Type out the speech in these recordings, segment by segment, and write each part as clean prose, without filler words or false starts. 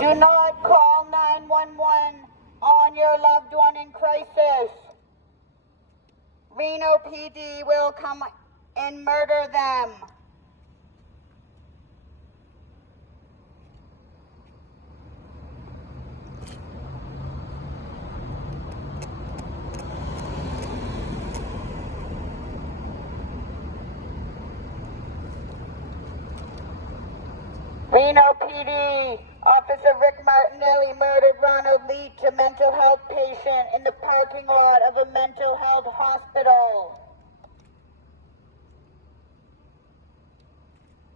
Do not call 911 on your loved one in crisis. Reno PD will come and murder them. Reno PD, Officer Rick Martinelli murdered Ronald Leach, a mental health patient, in the parking lot of a mental health hospital.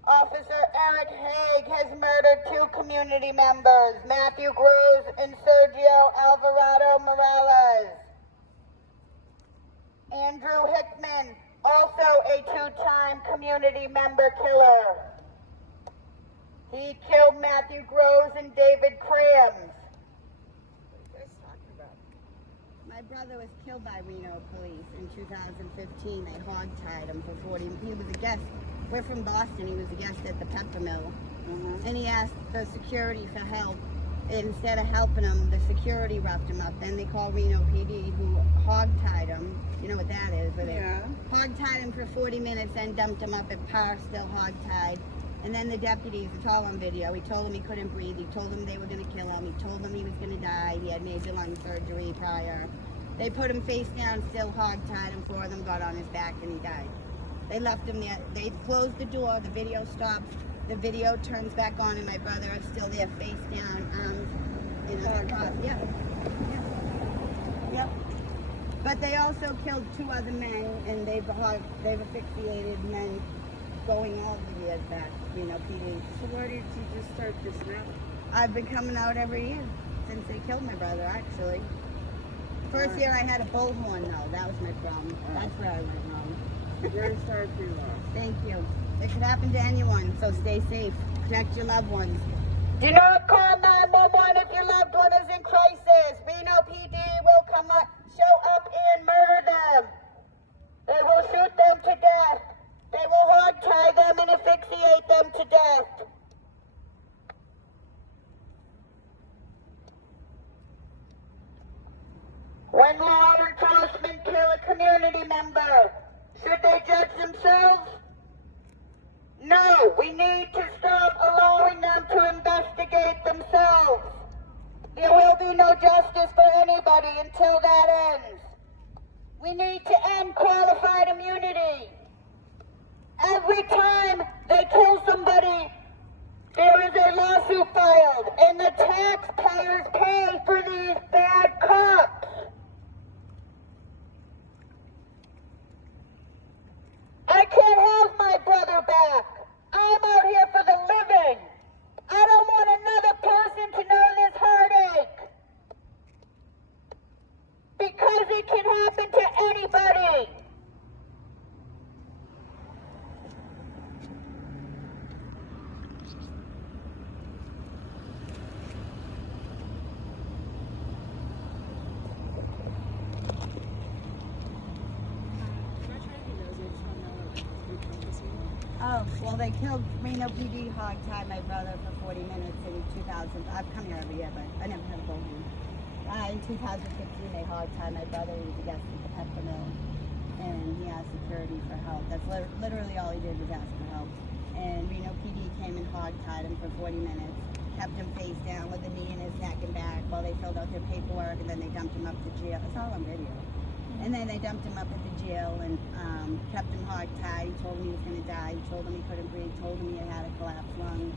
Officer Eric Haig has murdered 2 community members, Matthew Groves and Sergio Alvarado Morales. Andrew Hickman, also a 2-time community member killer. He killed Matthew Groves and David Crams. What are you guys talking about? My brother was killed by Reno police in 2015. They hog-tied him for 40. He was a guest. We're from Boston. He was a guest at the pepper mill. And he asked the security for help. Instead of helping him, the security roughed him up. Then they called Reno PD, who hog-tied him. You know what that is? Where they hog-tied him for 40 minutes, then dumped him up at Park, still hog-tied. And then the deputies, it's all on video, he told them he couldn't breathe, he told them they were going to kill him, he told them he was going to die, he had major lung surgery prior. They put him face down, still hog-tied him, 4 of them got on his back and he died. They left him there, they closed the door, the video stops, the video turns back on and my brother is still there face down, arms in a cross. Yep. But they also killed 2 other men and they've asphyxiated men going all the years back, Reno PD. So why did you just start this now? I've been coming out every year since they killed my brother, actually. First year I had a bullhorn though, that was my problem. That's where I went wrong. Very sorry for your loss. Thank you. It could happen to anyone, so stay safe. Protect your loved ones. Do not call 911 if your loved one is in crisis. Reno PD will come up, show up and murder them. They will shoot them to death. They will hog-tie them and asphyxiate them to death. When law enforcement kill a community member, should they judge themselves? No, we need to stop allowing them to investigate themselves. There will be no justice for anybody until that ends. We need to end qualified immunity. Every time they kill somebody, there is a lawsuit filed, and the taxpayers pay for these bad cops. I can't have my brother back. I'm out here for the living. I don't want another person to know this heartache. Because it can happen to anybody. Oh, well, they killed Reno PD hog-tied my brother for 40 minutes in 2000. I've come here every year, but I never had a bullhorn. In 2015, they hog-tied my brother. He was a guest at the pepper mill, and he asked security for help. That's literally all he did was ask for help. And Reno PD came and hog-tied him for 40 minutes, kept him face down with a knee in his neck and back while they filled out their paperwork, and then they dumped him up to jail. It's all on video. And then they dumped him up at the jail and kept him hog-tied. He told him he was going to die. He told him he couldn't breathe. Told him he had a collapsed lung.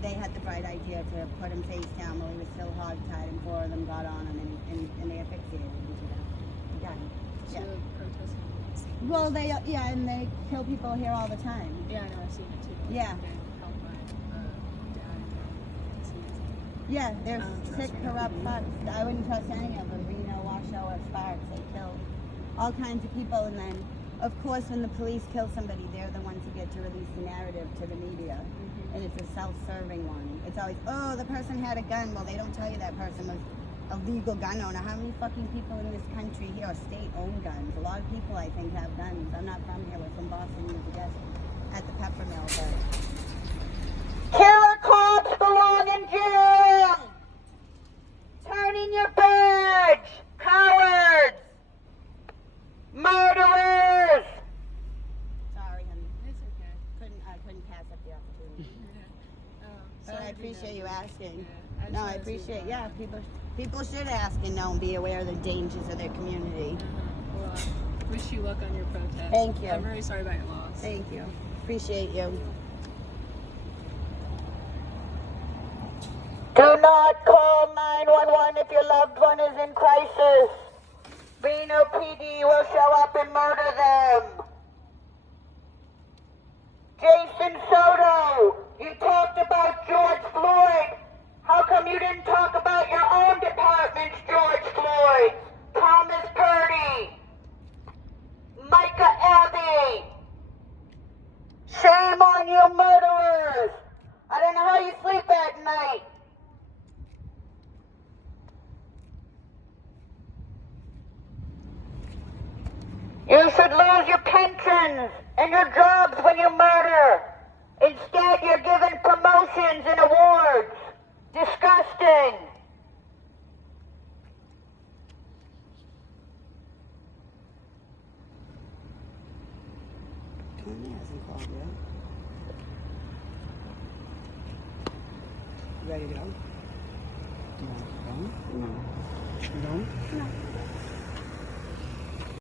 They had the bright idea to put him face down while he was still hog-tied, and 4 of them got on him and they asphyxiated him to death. He died. So protesting. Well, and they kill people here all the time. Yeah, I know. I've seen it too. Yeah. Help my dad. Yeah, they're sick, corrupt fucks. I wouldn't trust any of them. Reno, Washoe, or Sparks. They kill all kinds of people, and then, of course, when the police kill somebody, they're the ones who get to release the narrative to the media. And it's a self-serving one. It's always, oh, the person had a gun. Well, they don't tell you that person was a legal gun owner. How many fucking people in this country here are state-owned guns? A lot of people, I think, have guns. I'm not from here. We're from Boston, I guess, at the pepper mill, but... Killer cops belong in jail. asking. Yeah, just No, I wanted to see appreciate. what- Yeah, people should ask and know and be aware of the dangers of their community. Well, wish you luck on your protest. Thank you. I'm very sorry about your loss. Thank you. Appreciate you. Do not call 911 if your loved one is in crisis. Reno PD will show up and murder them. Jason Soto, you talked about George Floyd. How come you didn't talk about your own department's George Floyd? Thomas Purdy, Micah Abbey. Shame on you murderers. I don't know how you sleep at night. You should lose your pensions and your jobs when you murder. Instead, you're given promotions and awards. Disgusting. Connie hasn't called yet. You ready to go? Do you want to go? No. You going? No.